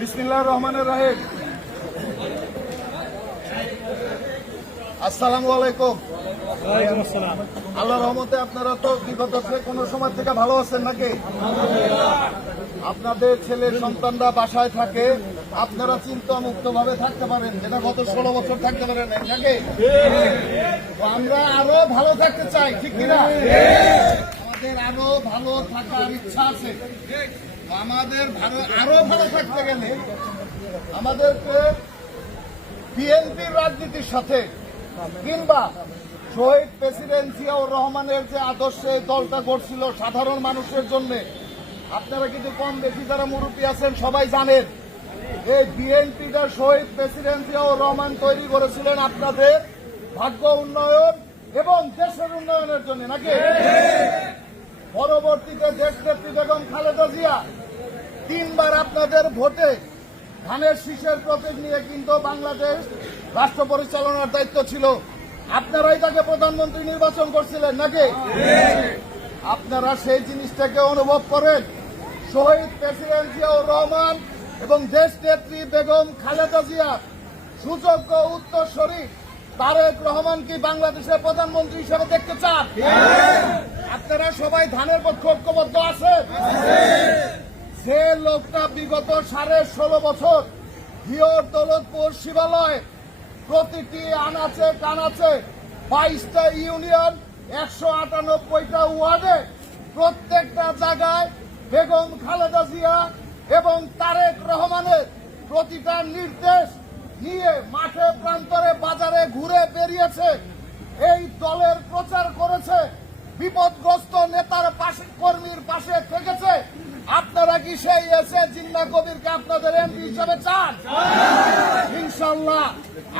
বিসমিল্লাহির রহমানির রহিম। আসসালামু আলাইকুম। আল্লাহর রহমতে আপনারা তো বিগত কোনো সময় থেকে ভালো আছেন নাকি? আপনাদের ছেলের সন্তানরা বাসায় থাকে, আপনারা চিন্তামুক্ত ভাবে থাকতে পারেন, যেটা গত 16 বছর থাকতে পারেন নাকি? আমরা আরো ভালো থাকতে চাই, ঠিক কিনা? আমাদের আরো ভালো থাকার ইচ্ছা আছে। আমাদের আরো ভালো থাকতে গেলে আমাদেরকে বিএনপির রাজনীতির সাথে কিংবা শহীদ প্রেসিডেন্ট জিয়াউর রহমানের যে আদর্শে দলটা গড়ছিল সাধারণ মানুষের জন্য, আপনারা কিন্তু কম বেশি যারা মুরব্বী আছেন সবাই জানেন, এই বিএনপিটা শহীদ প্রেসিডেন্ট জিয়াউর রহমান তৈরি করেছিলেন আপনাদের ভাগ্য উন্নয়ন এবং দেশের উন্নয়নের জন্য নাকি? পরবর্তীতে দেশনেত্রী বেগম খালেদা জিয়া 3 বার আপনাদের ভোটে ধানের শীষের প্রতীক নিয়ে কিন্তু বাংলাদেশ রাষ্ট্র পরিচালনার দায়িত্ব ছিল। আপনারাই তাকে প্রধানমন্ত্রী নির্বাচন করছিলেন নাকি? আপনারা সেই জিনিসটাকে অনুভব করেন। শহীদ প্রেসিডেন্ট জিয়াউর রহমান এবং দেশনেত্রী বেগম খালেদা জিয়া সুযোগ্য উত্তরসূরি তারেক রহমান কি বাংলাদেশের প্রধানমন্ত্রী হিসেবে দেখতে চান? আপনারা সবাই ধানের পক্ষে ঐক্যবদ্ধ আছেন। যে লোকটা বিগত 16.5 বছর হিওর দৌলতপুর শিবালয় প্রতিটি আনাচে কানাচে 22টা ইউনিয়ন 198টা ওয়ার্ডে প্রত্যেকটা জায়গায় বেগম খালেদা জিয়া এবং তারেক রহমানের প্রতিটা নির্দেশ নিয়ে মাঠে প্রান্তরে বাজারে ঘুরে বেরিয়েছে, এই দলের প্রচার করেছে, বিপদগ্রস্ত নেতার পাশে কর্মীর পাশে থেকেছে। আপনারা কি সেই এসে জিন্না কবিরকে আপনাদের এমপি হিসেবে চান? ইনশাল্লাহ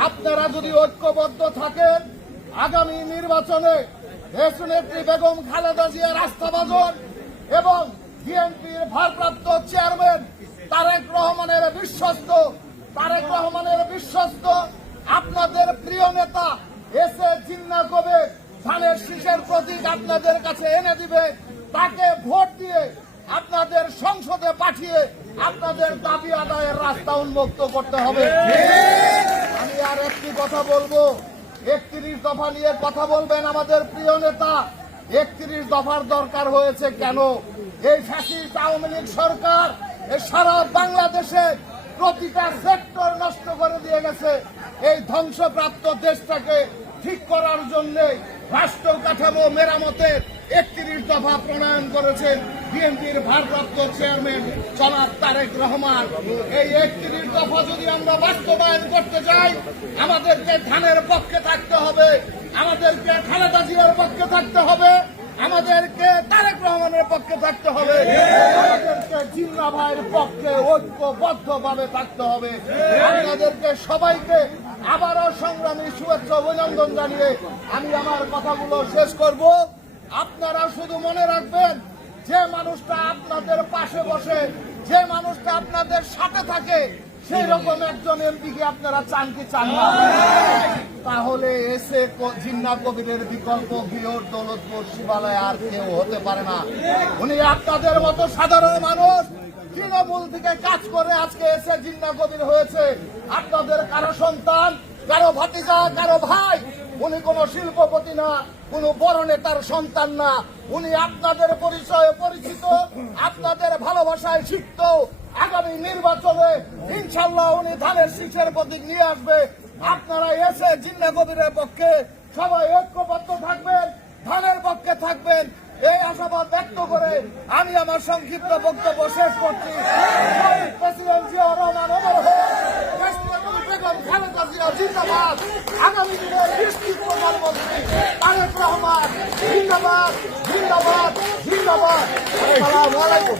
আপনারা যদি ঐক্যবদ্ধ থাকেন, আগামী নির্বাচনে দেশনেত্রী বেগম খালেদা জিয়ার আস্থাভাজন এবং বিএনপির ভারপ্রাপ্ত চেয়ারম্যান তারেক রহমানের বিশ্বস্ত আপনাদের প্রিয় নেতা এসে জিন্না কবির ধানের শীষের প্রতীক আপনাদের কাছে এনে দিবে। তাকে ভোট দিয়ে আপনাদের সংসদে পাঠিয়ে আপনাদের দাবি আদায়ের রাস্তা উন্মুক্ত করতে হবে। আমি আর একটি কথা বলবো, 31 দফা নিয়ে কথা বলবেন আমাদের প্রিয় নেতা। 31 দফার দরকার হয়েছে কেন? এই ফ্যাসিস্ট আওয়ামী লীগ সরকার সারা বাংলাদেশে প্রতিটা সেক্টর নষ্ট করে দিয়ে গেছে। এই ধ্বংসপ্রাপ্ত দেশটাকে ঠিক করার জন্য রাষ্ট্র কাঠামো মেরামতের 31 দফা প্রণয়ন করেছেন বিএনপির ভারপ্রাপ্ত চেয়ারম্যান জনাব তারেক রহমান। এই 31 দফা যদি আমরা বাস্তবায়ন করতে চাই, আমাদেরকে ধানের পক্ষে থাকতে হবে, আমাদেরকে খালেদা জিয়ার পক্ষে থাকতে হবে, আমাদেরকে তারেক রহমানের পক্ষে থাকতে হবে, আমাদেরকে জিন্না ভাইয়ের পক্ষে ঐক্যবদ্ধভাবে থাকতে হবে। আপনাদেরকে সবাইকে আবারও সংগ্রামী শুভেচ্ছা অভিনন্দন জানিয়ে আমি আমার কথাগুলো শেষ করব। আপনারা শুধু মনে রাখবেন, যে মানুষটা আপনাদের পাশে বসে, যে মানুষটা আপনাদের সাথে থাকে, সেই রকম একজন এমপিকে আপনারা চান কি চান না? তাহলে এসে জিন্না কবিরের বিকল্প হিওর দৌলতপুর শিবালয় আর কেউ হতে পারে না। উনি আপনাদের মতো সাধারণ মানুষ, তৃণমূল থেকে কাজ করে আজকে এসে জিন্না কবির হয়েছে। আপনাদের কারো সন্তান, কারো ভাতিজা, কারো ভাই। উনি কোন শিল্পপতি না, কোন বড় নেতার সন্তান না। উনি আপনাদের পরিচয়ে পরিচিত, আপনাদের ভালোবাসায় সিক্ত। আগামী নির্বাচনে ইনশাল্লাহ উনি ধানের শীষের প্রতীক নিয়ে আসবে। আপনারা এসে জিন্না কবিরের পক্ষে সবাই ঐক্যবদ্ধ থাকবেন, ধানের পক্ষে থাকবেন, এই আশাবাদ ব্যক্ত করে আমি আমার সংক্ষিপ্ত বক্তব্য শেষ করছি। প্রেসিডেন্ট জিয়াউর রহমান অমর হোক, বেগম খালেদা জিয়া জিন্দাবাদ, আগামী দিনের ডিস্ট্রিক্ট প্রধানমন্ত্রী তারেক রহমান জিন্দাবাদ, জিন্দাবাদ, জিন্দাবাদ। আসসালামু আলাইকুম।